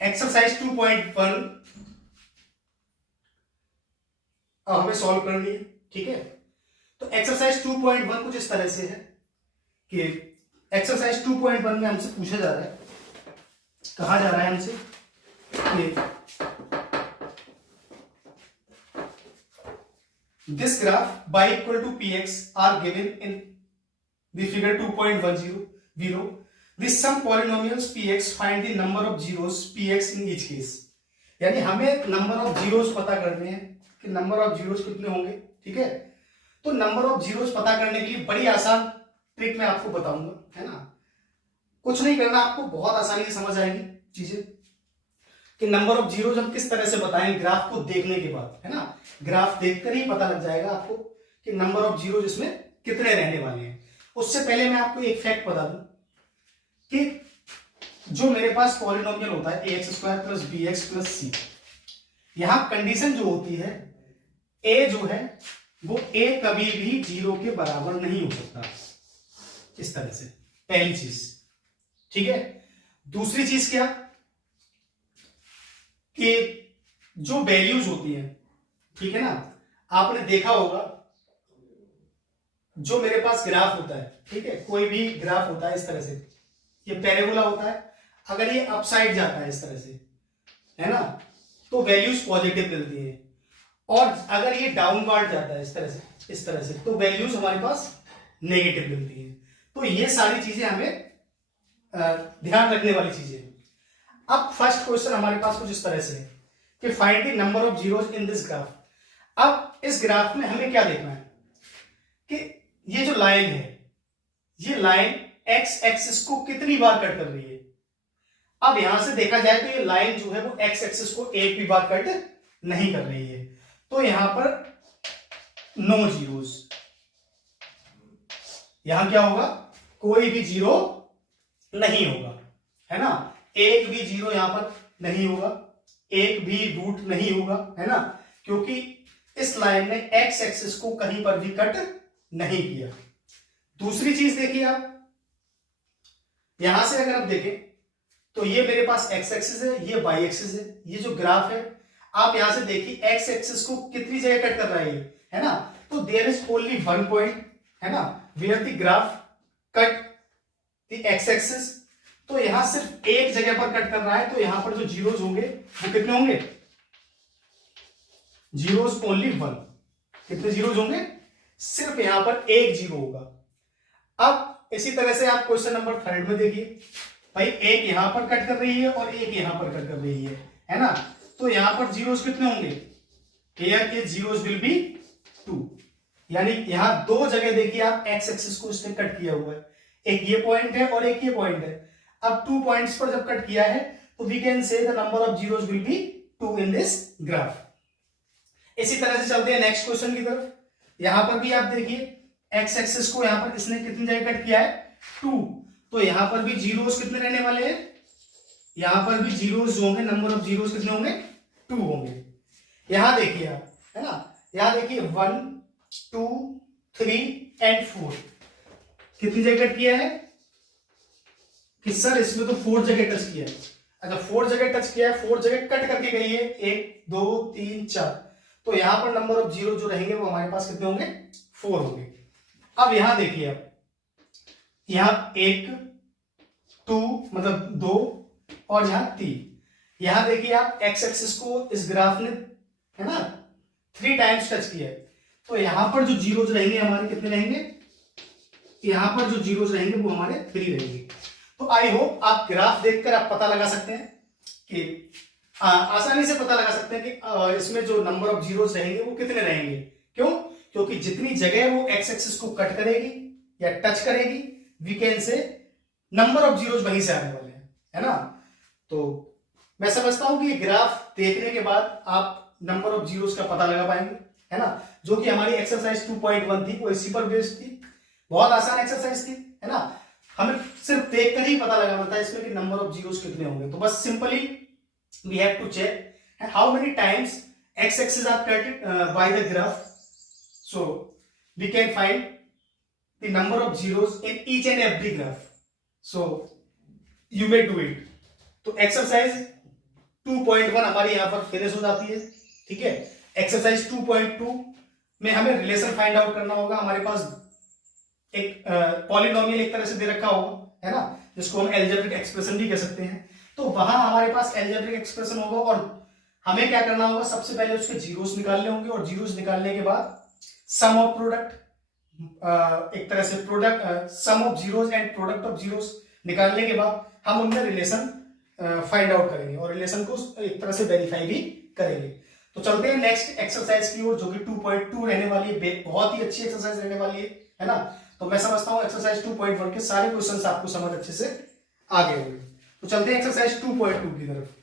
Exercise 2.1 हमें solve करनी है, ठीक है। तो एक्सरसाइज 2.1 कुछ इस तरह से है कि एक्सरसाइज 2.1 में हमसे पूछा जा रहा है, कहा जा रहा है हमसे कि this graph y equal to px are given in the figure 2.10. The some polynomials px find the number of zeros px in each case. यानी हमें नंबर ऑफ जीरोस पता करने हैं कि नंबर ऑफ जीरोस कितने होंगे, ठीक है। तो नंबर ऑफ जीरोस पता करने के लिए बड़ी आसान ट्रिक मैं आपको बताऊंगा, है ना। कुछ नहीं करना, आपको बहुत आसानी से समझ आएगी चीजें कि नंबर ऑफ जीरोस हम किस तरह से बताएं ग्राफ को देखने के बाद, है ना। ग्राफ देखकर ही पता लग जाएगा आपको कि नंबर ऑफ जीरोस इसमें कितने रहने वाले हैं। उससे पहले मैं आपको एक फैक्ट बता दूं कि जो मेरे पास पॉलिनोमियल होता है ax square plus B X plus C, यहां कंडीशन जो होती है a जो है वो a कभी भी जीरो के बराबर नहीं हो सकता, इस तरह से, पहली चीज, ठीक है। दूसरी चीज क्या कि जो वैल्यूज होती है, ठीक है ना, आपने देखा होगा जो मेरे पास ग्राफ होता है, ठीक है, कोई भी ग्राफ होता है इस तरह से, ये पैराबोला होता है, अगर ये अपसाइड जाता है इस तरह से, है ना, तो वैल्यूज पॉजिटिव मिलती है, और अगर ये डाउनवर्ड जाता है इस तरह से तो वैल्यूज हमारे पास नेगेटिव मिलती है। तो ये सारी चीजें हमें ध्यान रखने वाली चीजें। अब फर्स्ट क्वेश्चन हमारे पास कुछ इस तरह से है कि find the number of zeros in this graph. अब इस ग्राफ में हमें क्या देखना है कि ये जो लाइन है, ये लाइन एक्स एक्सिस को कितनी बार कट कर रही है। अब यहां से देखा जाए तो ये लाइन जो है वो एक्स एक्सिस को एक भी बार कट नहीं कर रही है, तो यहां पर नो जीरोस, यहां क्या होगा, कोई भी जीरो नहीं होगा, है ना। एक भी जीरो यहां पर नहीं होगा, एक भी रूट नहीं होगा, है ना, क्योंकि इस लाइन ने एक्स एक्सिस को कहीं पर भी कट नहीं किया। दूसरी चीज देखिए आप, यहां से अगर आप देखें तो ये मेरे पास एक्स एक्सिस है, ये वाई एक्सिस है, ये जो ग्राफ है आप यहां से देखिए एक्स एक्सिस को कितनी जगह कट कर रहा है ना, तो there is only one point, है ना, where the graph cut the X axis. तो यहां सिर्फ एक जगह पर कट कर रहा है, तो यहां पर जो जीरोस होंगे वो कितने होंगे, जीरोस ओनली वन। कितने जीरोस होंगे, सिर्फ यहां पर एक जीरो होगा। अब इसी तरह से आप क्वेश्चन नंबर 3 में देखिए, भाई एक यहां पर कट कर रही है और एक यहां पर कट कर रही है ना, तो यहां पर जीरोस कितने होंगे, हियर के जीरोस विल बी 2, यानी यहां दो जगह देखिए आप एक्स एक्सिस को इसने कट किया हुआ है, एक ये पॉइंट है और एक ये पॉइंट है। अब 2 पॉइंट्स पर जब कट किया है तो we can say the number of zeros will be 2 in this graph. इसी तरह से चलते हैं नेक्स्ट क्वेश्चन की तरफ। यहां पर भी आप देखिए एक्स एक्सिस को यहां पर इसने कितनी जगह कट किया है, 2, तो यहां पर भी जीरोस कितने रहने वाले हैं, यहां पर भी जीरोस जो होंगे, नंबर ऑफ जीरोस कितने होंगे, 2 होंगे। यहां देखिए आप, है ना, यहां देखिए 1 2 3 एंड 4 कितनी जगह कट किया है कि सर इसमें तो 4 जगह टच किया है। अच्छा 4 जगह टच किया है, 4 जगह कट करके गई है, 1 2 3 4, तो यहां पर नंबर ऑफ जीरो जो रहेंगे वो हमारे पास कितने होंगे, 4 होंगे। अब यहां देखिए आप, यहां 1 2 मतलब 2 और यहां 3, यहां देखिए आप एक्स एक्सिस को इस ग्राफ ने, है ना, 3 टाइम्स टच किया है, तो यहां पर जो जीरोस रहेंगे हमारे कितने रहेंगे, यहां पर जो जीरोस रहेंगे वो हमारे 3 रहेंगे। तो आई होप आप ग्राफ देखकर आप पता लगा सकते हैं कि आसानी से पता लगा सकते हैं कि इसमें जो नंबर ऑफ जीरोस रहेंगे वो कितने रहेंगे। क्यों, क्योंकि जितनी जगह वो एक्स एक्सिस को कट करेगी या टच करेगी, we can say number of zeros वहीं से आने वाले हैं, है ना। तो मैं समझता हूं कि ये ग्राफ देखने के बाद आप नंबर ऑफ जीरोस का पता लगा पाएंगे, है ना, जो कि हमारी एक्सरसाइज 2.1 थी वो इसी पर बेस्ड थी। बहुत आसान एक्सरसाइज थी, है ना, हमें सिर्फ देखकर ही पता लगाना था इसमें कि नंबर ऑफ जीरोस कितने होंगे। तो बस simply we have to check how many times X axis are cutted by the graph, so we can find the number of zeros in each and every graph, so you may do it. तो exercise 2.1 हमारी यहां पर finish हो जाती है। ठीक है, exercise 2.2 में हमें रिलेशन फाइंड आउट करना होगा। हमारे पास एक पॉलिनोमियल एक तरह से दे रखा होगा, है ना, जिसको हम एल्जेब्रिक एक्सप्रेशन भी कह सकते हैं। तो वहां हमारे पास एल्जेब्रिक एक्सप्रेशन होगा और हमें क्या करना होगा, सबसे पहले उसके जीरोस निकालने होंगे और जीरोस निकालने के बाद सम ऑफ प्रोडक्ट, एक तरह से product sum of zeros and product of zeros निकालने के बाद हम उनमें रिलेशन फाइंड आउट करेंगे और रिलेशन को एक तरह से वेरीफाई भी करेंगे। तो चलते हैं नेक्स्ट एक्सरसाइज की ओर, जो कि 2.2 रहने वाली है। बहुत ही अच्छी एक्सरसाइज रहने वाली है ना। तो मैं समझता हूं एक्सरसाइज 2.1 के सारे क्वेश्चंस आपको समझ अच्छे से आ गए होंगे। तो चलते हैं एक्सरसाइज 2.2 की तरफ।